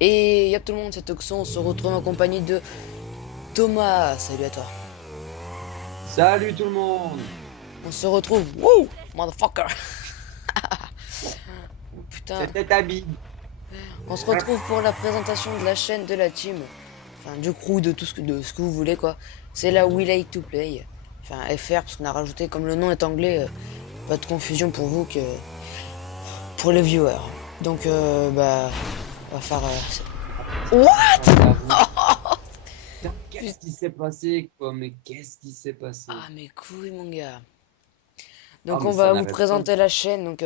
Et y'a tout le monde, c'est Toxon, on se retrouve en compagnie de Thomas. Salut à toi. Salut tout le monde! On se retrouve, wouh, motherfucker. Oh, putain, C'était Abid. on se retrouve pour la présentation de la chaîne de la team. Enfin, du crew, de tout de ce que vous voulez, quoi. C'est la We Like to Play. Enfin, FR, parce qu'on a rajouté, comme le nom est anglais, pas de confusion pour vous que pour les viewers. Donc, on va faire... What? On avoue. Putain, qu'est-ce qui s'est passé quoi? Mais qu'est-ce qui s'est passé? Ah, mes couilles, mon gars. Ah Donc mais on ça va vous n'arrête pas. présenter la chaîne. Donc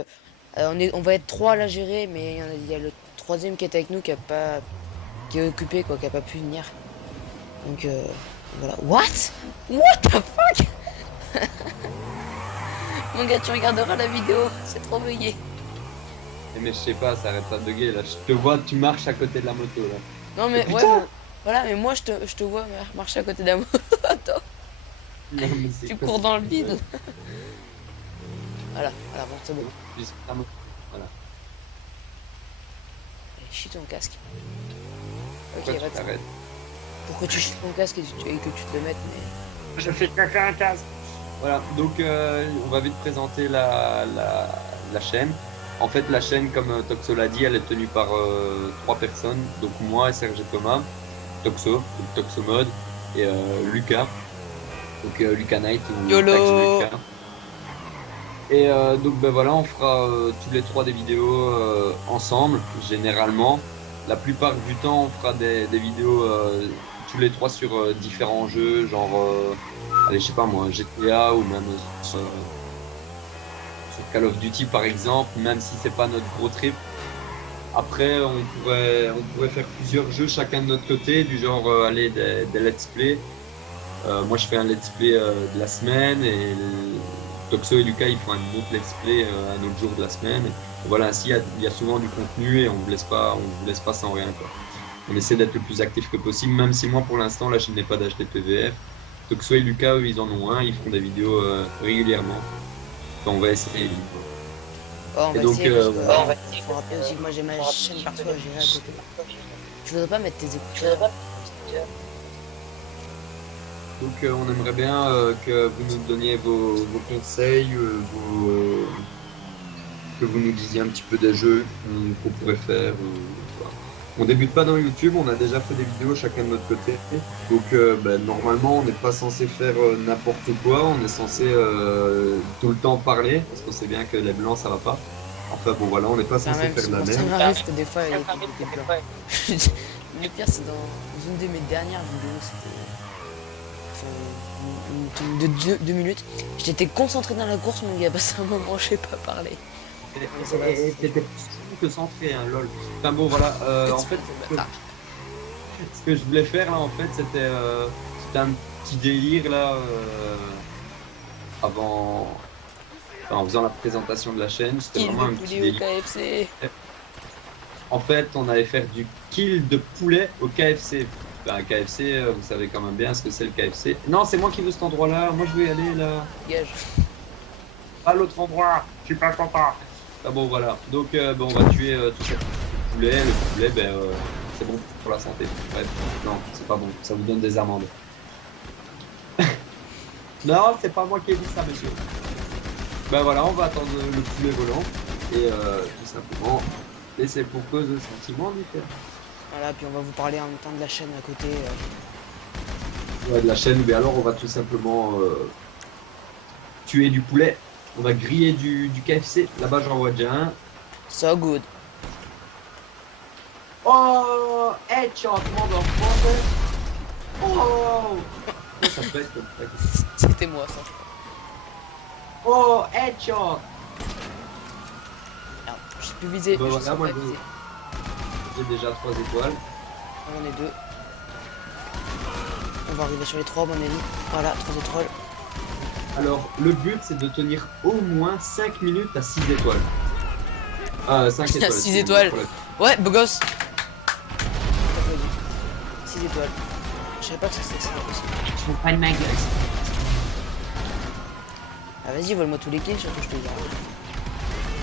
on va être trois à la gérer, mais il y a le troisième qui est avec nous qui est occupé quoi, qui a pas pu venir. Donc voilà. What the fuck? Mon gars, tu regarderas la vidéo, c'est trop veillé. Mais je sais pas, ça arrête pas de bugger là. Je te vois, tu marches à côté de la moto là. Non Mais mais ouais, putain! voilà, mais moi je te vois marcher à côté d'un moto. Attends, Non mais c'est tu quoi cours cette dans le vide. connerie? Voilà, bon, c'est C'est bon. bon, tu suis ta moto. Voilà. Allez, chie ton casque. Ok, Pourquoi tu va-t'en. t'arrêtes? Pour que tu chies ton casque et que tu te le mettes, mais. Je fais caca un casque. Voilà, donc on va vite présenter la chaîne. En fait, la chaîne, comme Toxo l'a dit, elle est tenue par trois personnes. Donc moi et Serge et Thomas, Toxo, donc Toxo Mode, et Lucas, donc Lucas Knight ou Tax YOLO! Lucas. Et donc ben voilà, on fera tous les trois des vidéos ensemble, généralement. La plupart du temps, on fera des vidéos tous les trois sur différents jeux, genre, allez, je sais pas moi, GTA ou même sur Call of Duty par exemple, même si c'est pas notre gros trip. Après, on pourrait faire plusieurs jeux chacun de notre côté, du genre, aller des let's play. Moi, je fais un let's play de la semaine et Toxo et Lucas, ils font un autre let's play un autre jour de la semaine. Et voilà, ainsi, il y a souvent du contenu et on vous laisse pas sans rien, quoi. On essaie d'être le plus actif que possible, même si moi, pour l'instant, là, je n'ai pas d'acheter PVF. Toxo et Lucas, eux, ils en ont un, ils font des vidéos régulièrement. Enfin, on va essayer. Oh, on Et va donc, essayer parce que voilà. faut rappeler aussi que moi j'ai ma chaîne perso à gérer à côté. Tu voudrais pas mettre tes écouteurs? Donc, on aimerait bien que vous nous donniez vos conseils, que vous nous disiez un petit peu des jeux qu'on pourrait faire. Voilà. On débute pas dans YouTube, on a déjà fait des vidéos chacun de notre côté. Donc ben, normalement, on n'est pas censé faire n'importe quoi, on est censé tout le temps parler, parce qu'on sait bien que les blancs, ça va pas. Enfin bon voilà, on n'est pas Enfin, censé même faire si de la bon, ça merde. m'arrive que des fois il y a des blancs. Le pire, c'est dans une de mes dernières vidéos, c'était enfin, de 2 minutes. J'étais concentré dans la course, mon gars, parce qu'à un moment, je sais pas parler. Mais ça va, c'est. C'était plus fou que centré, hein, lol. Enfin bon voilà, en fait, Espèce de bâtard. ce que je voulais faire là, en fait, c'était un petit délire là, avant, enfin, en faisant la présentation de la chaîne, c'était Kill vraiment de un petit poulet au délire. KFC. En fait, on allait faire du kill de poulet au KFC. Ben, KFC, vous savez quand même bien ce que c'est le KFC. Non, c'est moi qui veux cet endroit-là. Moi, je veux y aller là. Dégage. Pas l'autre endroit. Je suis pas content. Ah bon, voilà. Donc, ben, on va tuer tout ça. Le poulet. Le poulet, ben, c'est bon pour la santé. Bref, non, c'est pas bon. Ça vous donne des amendes. Non, c'est pas moi qui ai dit ça, monsieur. Ben voilà, on va attendre le poulet volant. Et tout simplement, laisser pour cause de sentiments différents. Voilà, puis on va vous parler en même temps de la chaîne à côté. Ouais, de la chaîne, mais alors on va tout simplement tuer du poulet. On va griller du KFC. Là-bas, j'en vois déjà un. So good. Oh, headshot, motherfucker. Oh, ça peut être comme ça. C'était moi, ça. Oh, headshot. Merde, j'ai pu viser. Ben Je voilà, sais moi pas viser. j'ai déjà 3 étoiles. On en est deux. On va arriver sur les 3, mon avis. Voilà, 3 étoiles. Alors, le but, c'est de tenir au moins 5 minutes à 6 étoiles. 5 étoiles. 6 excusez-moi, étoiles. pour Ouais, beau gosse. 6 étoiles. Je savais pas que c'était ça possible. Je fous pas de ma gueule. Ah, vas-y, vole-moi tous les kills, surtout je te dis.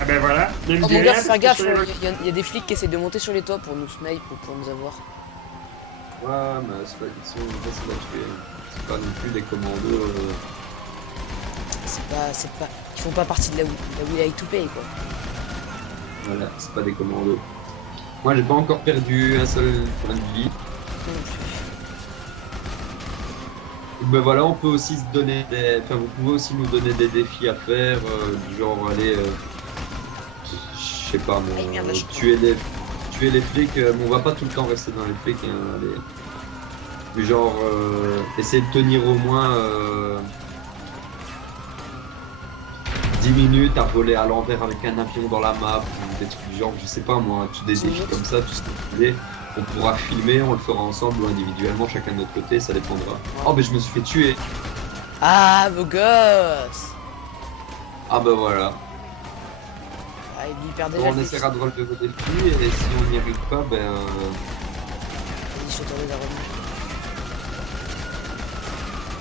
Ah ben voilà, il me Oh dit mon gars, rien, faut parce faire que gaffe, je suis il y a des flics qui essaient de monter sur les toits pour nous snipe ou pour nous avoir. Ouais, mais c'est pas une question facile à tuer. C'est pas non plus des commandos. C'est pas, ils font pas partie de la Will I to Pay quoi. Voilà, c'est pas des commandos. Moi, j'ai pas encore perdu un seul point de vie. Non plus. Mais voilà, on peut aussi se donner des. Enfin, vous pouvez aussi nous donner des défis à faire, du genre aller, je sais pas moi, Aïe, merde, là, je suis tuer les flics. Mais on va pas tout le temps rester dans les flics. Hein, du genre, essayer de tenir au moins 10 minutes à voler à l'envers avec un avion dans la map, ou des trucs du genre, je sais pas moi, des défis comme ça, tout ce que vous voulez. On pourra filmer, on le fera ensemble ou individuellement, chacun de notre côté, ça dépendra. Oh, mais je me suis fait tuer. Ah, beau gosse. Ah, bah voilà. Ah, il perd déjà Bon, le on défi. essaiera de relever vos défis et si on n'y arrive pas, ben. Vas-y, je t'autorise à revenir.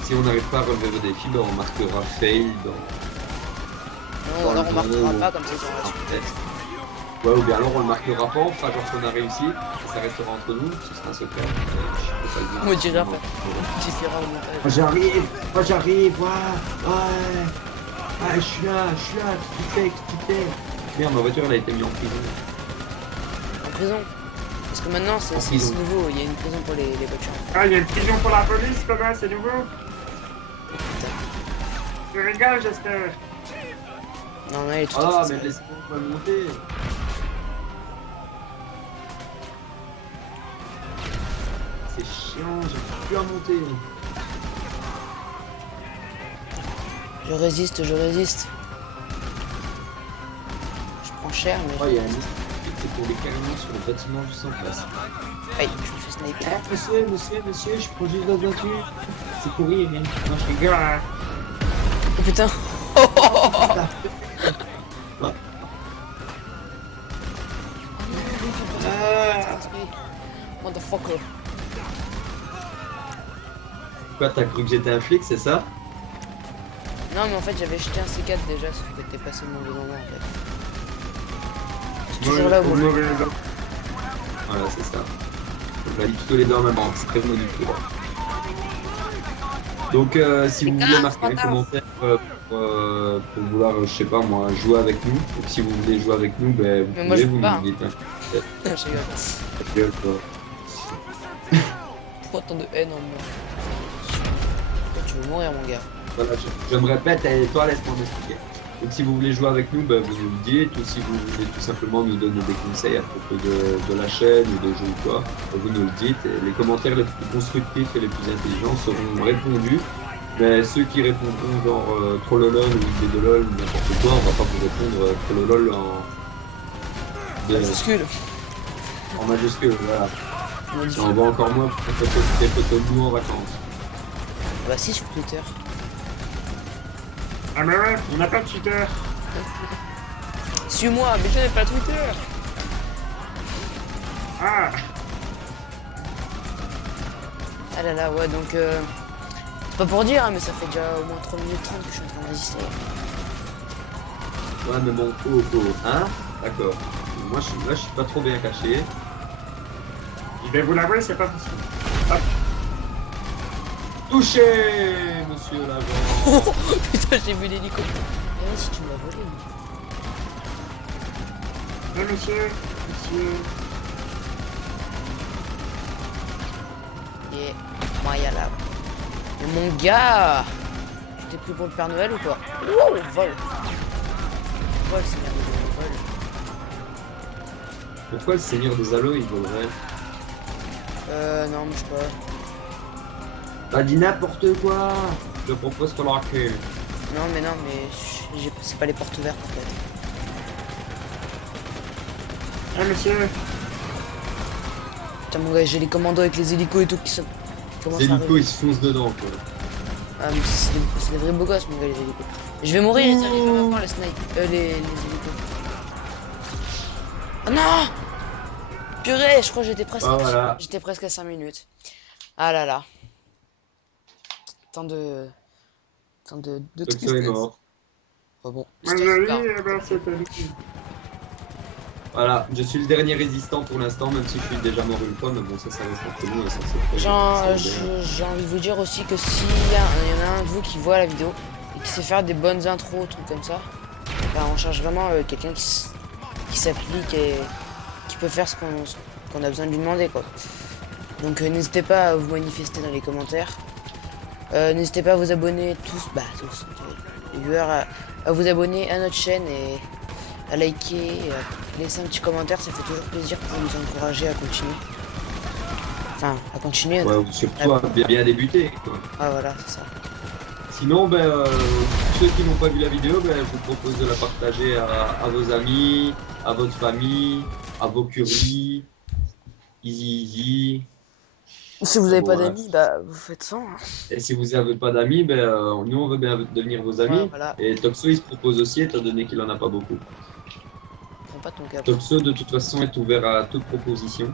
Si on n'arrive pas à relever vos défis, ben on marquera fail Non, alors on le marquera dos. pas comme ça sur la suite. Test. Ouais, ou bien alors on le marquera pas, on fera genre qu'on a réussi, ça restera entre nous, ce sera un secret. Je peux pas le dire. Moi, je dirais Non. après. Tu feras au montage. J'arrive, ouais. Ah, je suis là, qu'est-ce que tu fais Merde, ma voiture elle a été mise en prison. En prison. Parce que maintenant, En c'est prison. nouveau, il y a une prison pour les voitures. Ah, il y a une prison pour la police, Thomas, c'est nouveau. Tu rigoles, j'espère. Non, non, elle est tout Ah, à fait. mais laissez-moi monter. C'est chiant, j'arrive plus à monter. Je résiste, je résiste. Je prends cher, mais. Oh, il y a un c'est pour les carrément sur le bâtiment juste en face. Aïe, je me fais sniper. Monsieur, je prends juste la voiture. C'est courir, hein. Non, je rigole, hein. Oh putain. Motherfucker. Quoi, t'as cru que j'étais un flic, c'est ça? Non, mais en fait, j'avais jeté un C4 déjà, sauf que t'es passé le mauvais moment en fait. C'est toujours là où je. Voilà, c'est ça. Donc là, tous les deux en même temps, c'est très bon du coup. Donc, si vous voulez marquer un commentaire pour vouloir, je sais pas moi, jouer avec nous, donc si vous voulez jouer avec nous, ben, vous Mais moi, pouvez, je vous peux pas, nous dites. Hein. Je rigole. Ta gueule, toi. Pourquoi tant de haine en moi? Tu veux mourir, mon gars. Voilà, je me répète, et toi, laisse-moi m'expliquer. Donc, si vous voulez jouer avec nous, ben, vous nous le dites, ou si vous voulez tout simplement nous donner des conseils à propos de la chaîne ou des jeux ou quoi, vous nous le dites. Et les commentaires les plus constructifs et les plus intelligents seront répondus. Mais ceux qui répondront genre trollolol ou idée de lol ou n'importe quoi, on va pas vous répondre trollolol Majuscule. en majuscule, voilà. On m'a dit. Et on va encore moins prendre des photos de nous en vacances. Bah si, sur Twitter. Ah, mais ouais, on n'a pas de Twitter. Suis-moi, mais je n'ai pas Twitter. Ah, Ah là là, ouais, donc c'est pas pour dire, hein, mais ça fait déjà au moins 3 minutes 30 que je suis en train de résister. Ouais, mais bon, hein? D'accord. Moi, là, je suis pas trop bien caché. je vais vous l'avouer, c'est pas possible. Hop. Touché, monsieur l'agent. Oh putain, j'ai vu l'hélico. Eh, si tu me l'as volé. Oui, monsieur. Et moi, y'a là. Mais mon gars, tu t'es pris pour le Père Noël ou quoi? Wow, vol. Vol, c'est bien de vol. Pourquoi le Seigneur des Anneaux, il volerait? Non, mais je sais pas. T'as dit n'importe quoi. Je te propose qu'on le recule. Non, mais c'est pas les portes ouvertes en fait. Ah, monsieur. Putain, mon gars, j'ai les commandos avec les hélicos et tout qui commencent Les à arriver. hélicos, ils se foncent dedans, quoi. Ah, mais c'est des vrais beaux gosses, mon gars, les hélicos. Je vais mourir, ils arrivent encore, les snipes. Les hélicos. Oh non! Purée, je crois que Ah, voilà. j'étais presque à 5 minutes. Ah là là. Tant de Toxo est tristesse. mort. Enfin bon, Ma c'était jolie, super. eh ben c'est à lui. Voilà, je suis le dernier résistant pour l'instant, même si je suis déjà mort une fois, mais bon, ça reste entre nous et ça, c'est J'ai envie de vous dire aussi que s'il y en a un de vous qui voit la vidéo et qui sait faire des bonnes intros, trucs comme ça, bah, on cherche vraiment quelqu'un qui s'applique et qui peut faire ce qu'on a besoin de lui demander, quoi. Donc n'hésitez pas à vous manifester dans les commentaires. N'hésitez pas à vous abonner tous, les viewers, à vous abonner à notre chaîne et à liker, et à laisser un petit commentaire, ça fait toujours plaisir pour nous encourager à continuer. Enfin, à continuer. Ouais, ou surtout à bien débuter, quoi. Ah voilà, c'est ça. Sinon, ceux qui n'ont pas vu la vidéo, je vous propose de la partager à vos amis, à votre famille, à vos curly, easy. Si vous n'avez pas Voilà. d'amis, bah vous faites ça. Hein. Et si vous n'avez pas d'amis, nous on veut bien devenir vos amis. Ouais, voilà. Et Toxo il se propose aussi, étant donné qu'il en a pas beaucoup. Prends pas ton cap. Toxo de toute façon est ouvert à toute proposition.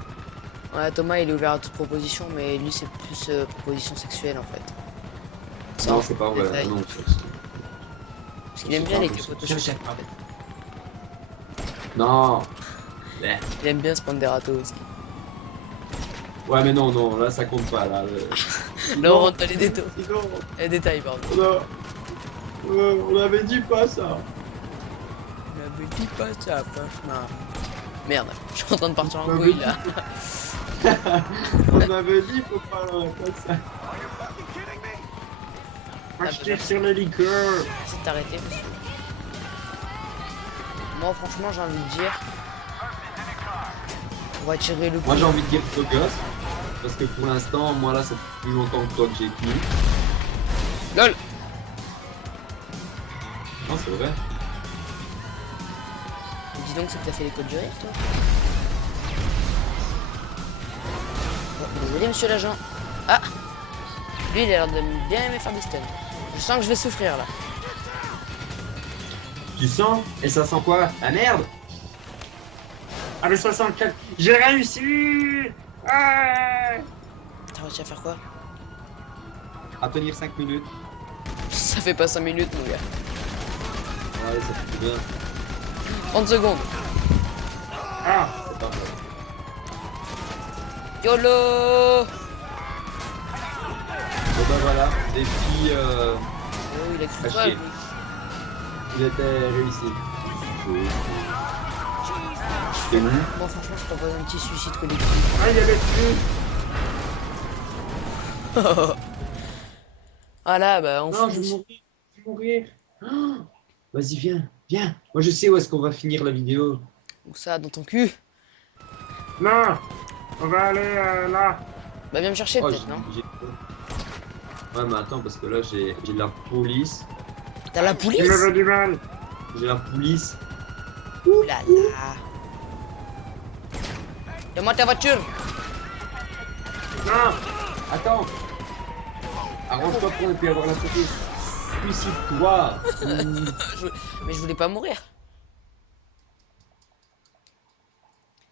Ouais, Thomas il est ouvert à toute proposition, mais lui c'est plus proposition sexuelle en fait. Non, c'est pas vrai. détail. Non, Parce qu'il aime bien les capotes Je au sais chocolat, pas. en fait. Non. Il aime bien se prendre des râteaux aussi. Ouais, mais non, là ça compte pas. Là, Là on rentre dans les détails. Sinon, Les détails, pardon. on avait dit pas ça. Il avait dit pas ça, franchement. Merde, je suis en train de partir en couille là. On avait dit faut pas comme ça. Moi je tire sur les liqueurs. C'est arrêté, monsieur. Moi franchement j'ai envie de dire. On va tirer le coup. Moi j'ai envie de dire beau gosse. Parce que pour l'instant, moi là ça fait plus longtemps que toi que j'ai tenu. LOL. Non, c'est vrai. Dis donc c'est que t'as fait les codes du rire toi. Oh, désolé monsieur l'agent. Ah. Lui il a l'air de bien aimer faire des stuns. Je sens que je vais souffrir là. Tu sens? Et ça sent quoi? La merde! Ah mais 64. J'ai réussi. Ah T'as réussi à faire quoi? À tenir 5 minutes. Ça fait pas 5 minutes mon gars. Ouais, ça fait bien. 30 secondes. Ah C'est pas vrai. YOLO. Bon voilà, défi Oh il a cru à quoi chier. lui. Il était réussi. J'étais nul. Bon franchement je propose un petit suicide collectif. Ah il y avait plus. Voilà bah on Non, je vais finit. mourir. Je vais mourir. Oh, vas-y, viens. Moi je sais où est-ce qu'on va finir la vidéo. Où ça dans ton cul? Non. On va aller là. Bah viens me chercher Oh, peut-être non? Ouais, mais attends, parce que là j'ai la police. T'as la Il police? me veut du mal. J'ai la police. Ouh là là. Donne-moi ta voiture. Non. Attends. Arrange-toi pour ne plus avoir la police. Suicide-toi. Mais je voulais pas mourir.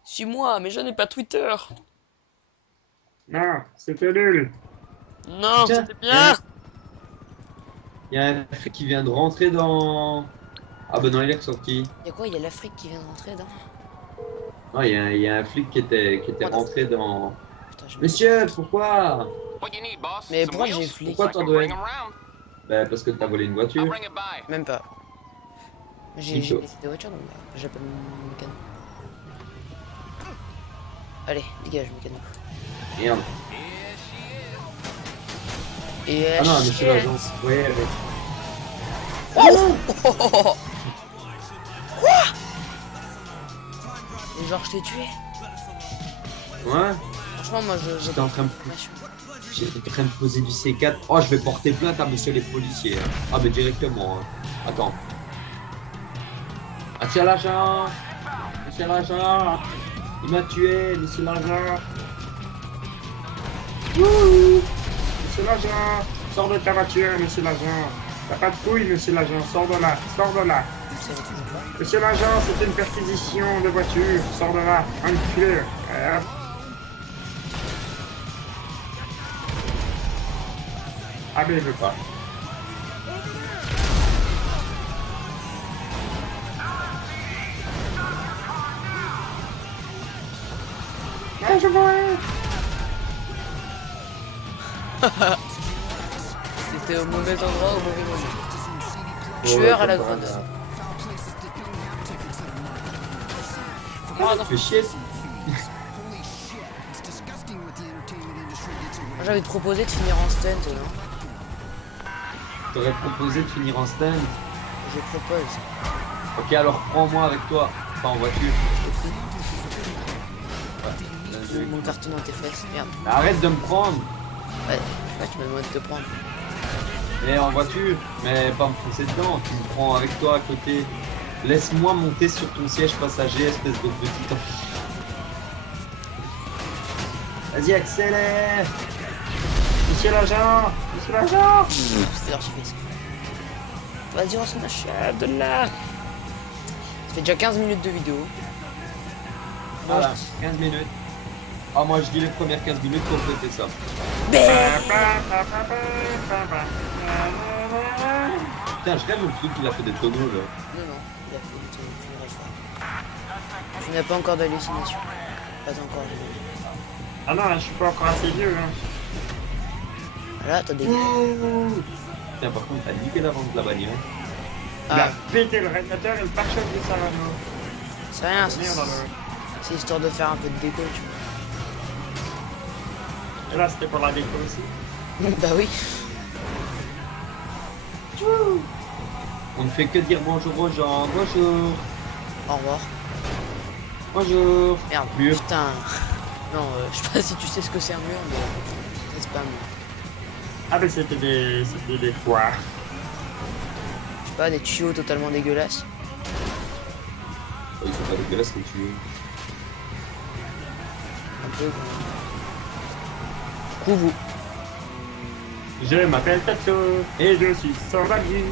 Suis-moi, mais je n'ai pas Twitter. Non, c'était nul. Non, Putain, c'était bien. Il y a un flic qui vient de rentrer dans... Ah bah non, il est ressorti. Y'a quoi? Y'a l'Afrique qui vient de rentrer dedans? Non, il y a un flic qui était rentré dans... Putain, Monsieur, pourquoi? Mais pourquoi j'ai flic? Pourquoi t'en dois? Bah parce que t'as volé une voiture. Même pas. J'ai Nico. laissé des voitures donc bah, j'appelle mon mécano. Allez, dégage mécano. Merde. Et Ah non, monsieur l'agence. Ouais, ouais. Oh Et genre je t'ai tué. Ouais. Franchement moi J'étais en train de poser du C4. Oh, je vais porter plainte à monsieur les policiers. Ah, mais directement. Hein. Attends. Monsieur l'agent. Monsieur l'agent. Il m'a tué, monsieur l'agent. Wouhou. Monsieur l'agent. Sors de ta voiture, monsieur l'agent. T'as pas de couilles, monsieur l'agent. Sors de là. Sors de là. Monsieur l'agent, c'est une perquisition de voiture. Sors de là. Enculé. Hop. Ah mais il veut pas. je mourrai. C'était au mauvais endroit, au mauvais moment. Tueur à la grandeur. Pardon. Tu fais chier. Moi, j'ai envie de proposer de finir en stunt, non? T'aurais proposé de finir en stand. Je propose. Ok, alors prends-moi avec toi. Pas en voiture. Ouais, bien joué. Mon carton dans tes fesses. Merde. Mais arrête de me prendre. Ouais, tu m'as demandé de te prendre. Mais en voiture. Mais pas me foncer dedans. Tu me prends avec toi à côté. Laisse-moi monter sur ton siège passager, espèce de petit enfant. Vas-y, accélère. Monsieur l'agent. Monsieur l'agent. C'est l'archiviste. Vas-y, on se achète de là. Ça fait déjà 15 minutes de vidéo. Voilà, 15 minutes. Ah, moi je dis les premières 15 minutes pour fêter ça. Putain, je rêve le truc qu'il a fait des tonneaux là. Non, non, il a fait une tu n'as pas encore d'hallucination. Pas encore. Ah non, là, je suis pas encore assez vieux. Hein. Voilà, t'as des. Putain, par contre, t'as niqué la vente de la bagnole. Il a Ah, pété le radiateur et le pare-choc de Savano. c'est rien, Merde alors. c'est histoire de faire un peu de déco, tu Et là, c'était pour la déco aussi. vois. Bah oui. On ne fait que dire bonjour aux gens. Bonjour. Au revoir. Bonjour. Merde. Mur. Putain. Non, je sais pas si tu sais ce que c'est un mur, mais c'est pas un mur. Ah, mais c'était des foires. Je sais pas, des tuyaux totalement dégueulasses. Oh, ils sont pas dégueulasses les tuyaux. Un peu. Coucou. Je m'appelle Tatsu et je suis sans value.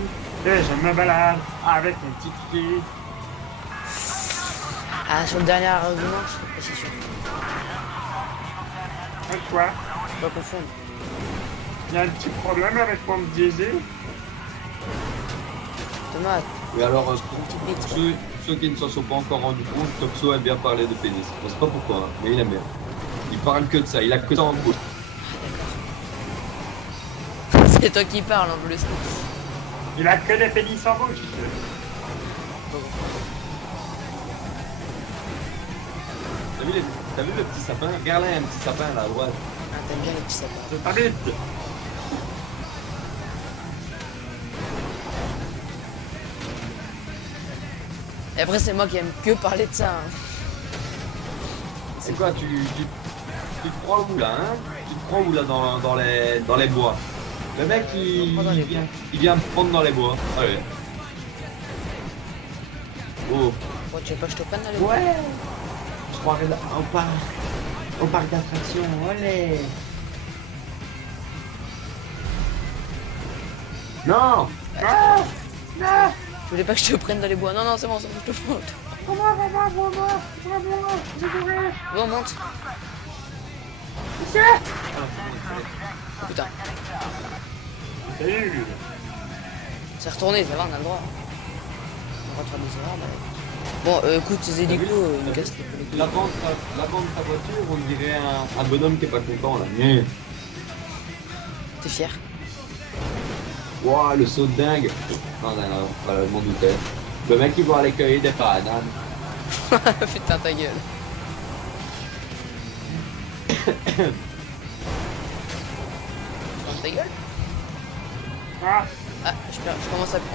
Et je me balade avec mon petit pied. Ah, sur le dernier argument, je suis pas si sûr. Avec quoi? Faut pas confondre. Il y a un petit problème avec mon diesel. Thomas, Et alors, pour petite bite. ceux qui ne s'en sont pas encore rendus compte, Topso aime bien parler de pénis. Je sais pas pourquoi, hein, mais il aime bien. Il parle que de ça, il a que ça en bouche. C'est toi qui parles en plus. Il a que des pénis en bouche. T'as vu le petit sapin? Regarde là, un petit sapin là à droite. Ah, t'aimes bien les petits sapins. Je t'habite. Et après, c'est moi qui aime que parler de ça. Hein. C'est quoi, tu te crois où là, hein? Tu te crois où là dans les bois? Le mec il vient me prendre dans les bois. Allez. Oh. Bon, tu veux pas que je te prenne dans les Ouais. Je croirais au parc d'attractions. Allez. Non. Ah. Non. Tu voulais pas que je te prenne dans les bois? Non, non, c'est bon, je te prends. Moi. Je pourrais. Bon, monte. Monsieur. Putain, Salut. c'est retourné, ça va, on a le droit. On va faire des erreurs, mais... Bon, écoute, ces hélicos, ils me cassent les couilles. La vente de ta voiture, on dirait un bonhomme qui est pas content là. T'es fier? Ouah, le saut de dingue. Non, voilà, je m'en doutais. Le mec il va aller cueillir des bananes. Putain, ta gueule. Ferme ta gueule. Ah. Ah,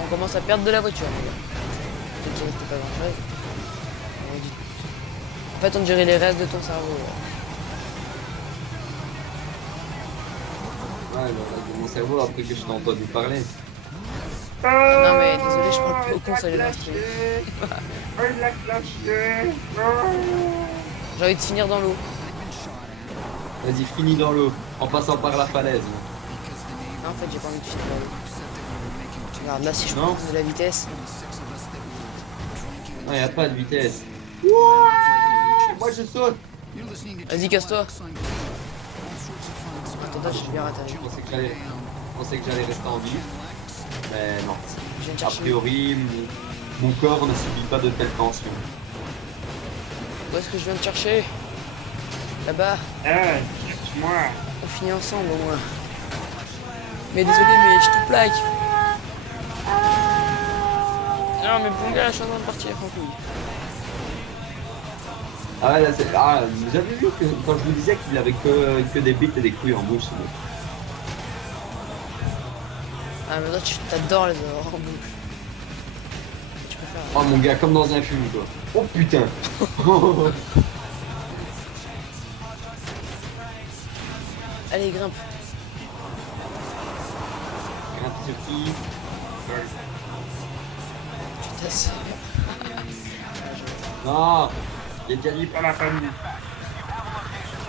on commence à perdre de la voiture, les gars. Peut-être qu'il restait pas grand chose. En fait, on dirait les restes de ton cerveau. Ouais, mon cerveau après que je t'ai entendu parler. Non, mais désolé, je parle plus au con, ça les lance. Oh, il l'a clashé. J'ai envie de finir dans l'eau. Vas-y, finis dans l'eau, en passant par la falaise. Non, en fait, j'ai pas envie de finir dans l'eau. Regarde, là, si je Non. prends de la vitesse. Non, y a pas de vitesse. Ouais, moi je saute. Vas-y, casse-toi. Attends, je vais rater. Je pensais que j'allais rester en vie. Mais non. Je viens te A chercher. priori, mon corps ne subit pas de telles tensions. Où est-ce que je viens te chercher? Là-bas, Eh, cherche-moi. on finit ensemble au moins. Mais désolé, mais je te plaque. Non, mais bon gars, je suis en train de partir en couille. Ah ouais, là, c'est... Ah, vous avez vu que quand je vous disais qu'il avait que des bites et des couilles en bouche, c'est bon. Ah, mais toi, tu t'adores les avoir en bouche. Tu peux faire. Oh mon gars, comme dans un film quoi. Oh putain. Allez, grimpe. Grimpe sur qui? Tu t'assures. Non, il est déjà dit Pas la famille.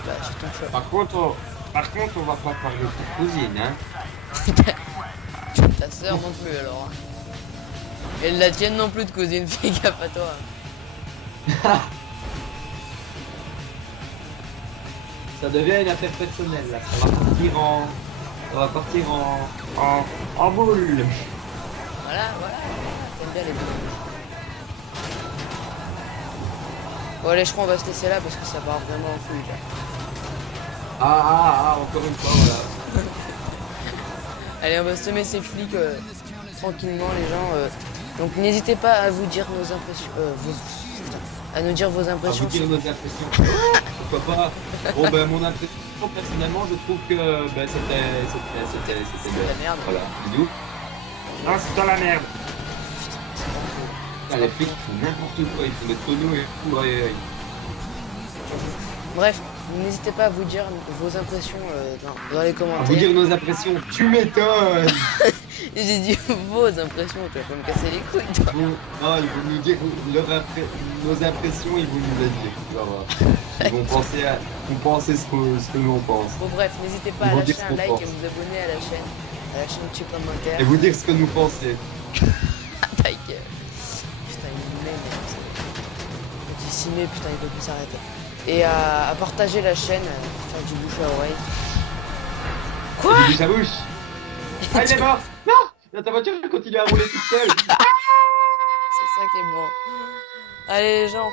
Bah, sur ton choix. Par contre, on va pas parler de ta cousine, hein. Ta sœur non plus alors. Et la tienne non plus de cousine, fais gaffe à toi. Ça devient une affaire personnelle là. Ça va partir en boule. Voilà, t'aimes bien les boules. Bon allez, je crois qu'on va se laisser là parce que ça part vraiment en couille là. Encore une fois, voilà. Allez, on va semer ces flics tranquillement les gens. Donc n'hésitez pas à vous dire nos impressions. À nous dire vos À impressions. vous dire nos impressions. Pourquoi pas? Bon ben mon impression personnellement, je trouve que ben, c'était C'est la merde. Voilà, bisous. Non, c'est dans la merde. Ah, les flics ils font n'importe quoi, ils font des tonneaux et tout. Aïe, aïe. Bref, n'hésitez pas à vous dire vos impressions dans les À commentaires. vous dire nos impressions. Tu m'étonnes. J'ai dit vos impressions, tu vas pas me casser les couilles toi. Non, ils vont nous dire nos impressions, ils vont nous les dire. Genre, ils vont penser ce que nous on pense. Bon bref, n'hésitez pas Ils à vont lâcher dire ce un qu'on like pense. et vous abonner à la chaîne YouTube commentaire. Et vous dire ce que nous pensez. Ta gueule. Putain, il m'aime, petit Simé, putain, il peut plus s'arrêter. Et à partager la chaîne, faire du bouche à oreille. Quoi? Il dit sa bouche. Ah, il est mort. Non. Là, ta voiture elle continue à rouler toute seule. C'est ça qui est bon. Allez les gens,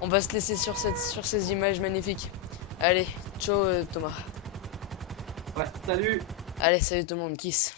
on va se laisser sur ces images magnifiques. Allez, ciao Thomas. Ouais, salut. Allez, salut tout le monde, kiss.